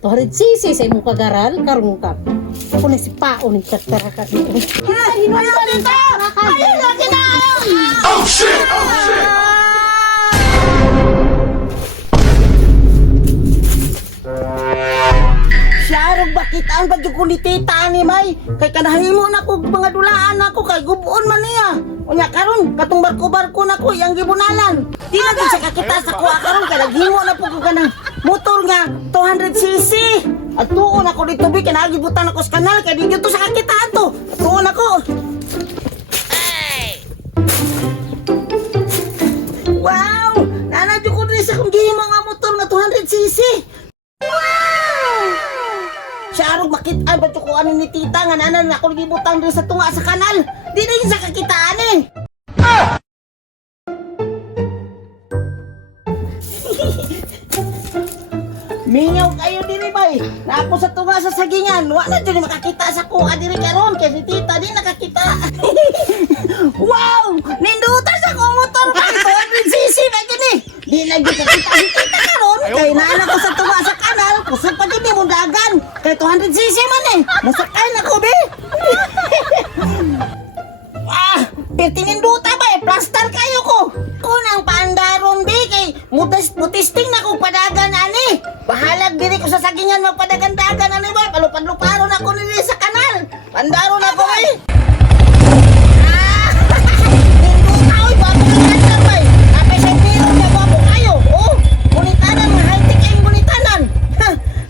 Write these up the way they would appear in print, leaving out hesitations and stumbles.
Toharid sisi sa imong pag-aral karon ka. Ako na si Pao ni Tatara ka. Ayaw lagi na! Oh shit! Oh shit! Siyarog bakitaan pa dyan ko ni tita ni May. Kay kanahimo na ko mga dulaan ako kay gubuon man niya. Unya karon katong barko-barko na ko yang gibunalan. Di na gid sa kakita sa kuha karon kay naghimo na po ko kanang motor nga 200cc. At tuon ako dito bi kay nagibutan ako sa kanal kay di to sa kakitaan to. Tuon ako. Wow! Nanadyo ko rin sa kong gihimo nga motor nga 200cc. Siyarog makitaan ba ito ko ano ni tita nga nanan na ako nagibutang rin sa tunga sa kanal. Di na yun sa kakitaan eh. Mingaw kayo diri bay. Na ako sa tunga sa sagingan. Wala dyan makakita sa kuha diri karon kay si tita di nakakita. Wow! Ninduta sa kong motor kay 200cc na gini. Di na gid kakita si tita karon kay naanak ko sa tunga sa kanal. Kusog pa gid mo dagan. Kay 200cc man eh. Musakay na ko be. Pertininduta ba eh. Plaster kayo ko. Kunang paandaron be kay mutisting na ko padagan ani. Bahalag diri ko sa sagingan magpadagan-dagan ani ba. Palupad-luparon ako nili sa kanal. Pandaron ako eh. Ninduta oy bago ka ba eh. Apay sa piro niya bago kayo. Oh, gunitanan mga high-tech ay gunitanan.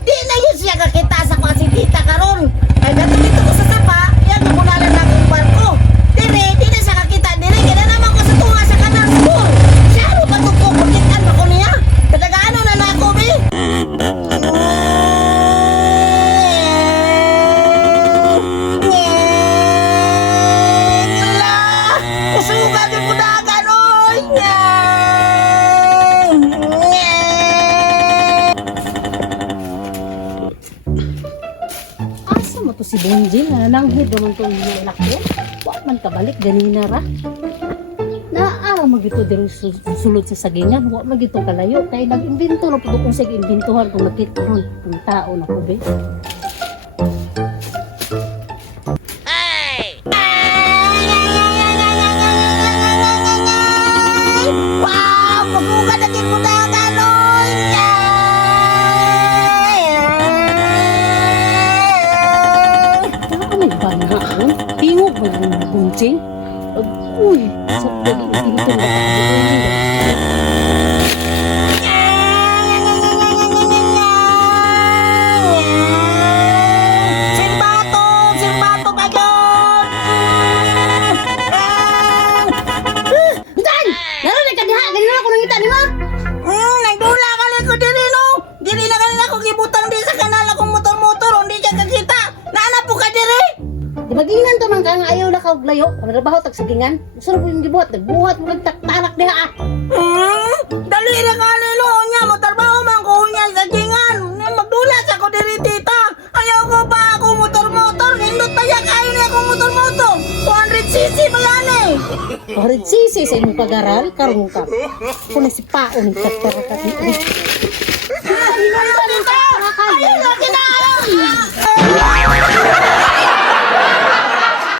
Di na yun siya kakita sa kwa si tita karon. Ay dati dito ko sa sapa, yan nabunalan na akong barko. Dire, di na siya kakita. Dire, kaya naman ko sa tunga sa kanal school. Siya ano ba ito ko? Pagkitan ba ko niya? Kadagaano na na ako, be? Wala! Kusugan yung budagan, oy! Asa mo to si Bonjil na nanghid naman to yung anak ko. Wa man kabalik ganina ra. Naa magito diri sulod sa sagingan, wa magito kalayo kay nag-imbento na pud kung sa imbintuhan kung nakita ron kung tao na ko be. Wow! Kusugan na yung budagan, oy! Ano may banhaan? Tingog ba yung bunjing? Uy, sa pagiging ito na Silbato! Silbato ba yun? Dan! Naroon ka diha! Ganyan ako nangita ni ma! Nagdula ka lang ko dili no! Dili na kanina ako gibutang di sa kanal akong motor-motor hindi ka kakita! Naanap po ka diri! Di ba gingan to man kang ayaw na kauglayo? Trabaho tag sagingan? Gusto mo yung gibuhat? Nagbuhat mo nagtaktarak diha ah! Dali na ka nilo niya! Motorbaho man ko niya sa gingan! Magdulas ako diri tita! Ayaw ko pa ako motor-motor! Hindot pa yan kayo niya akong motor-motor! 200cc ba yan eh! Toharid sisi sa imong pag-aral karon ka. Ako na si Pao ni Tatara ka.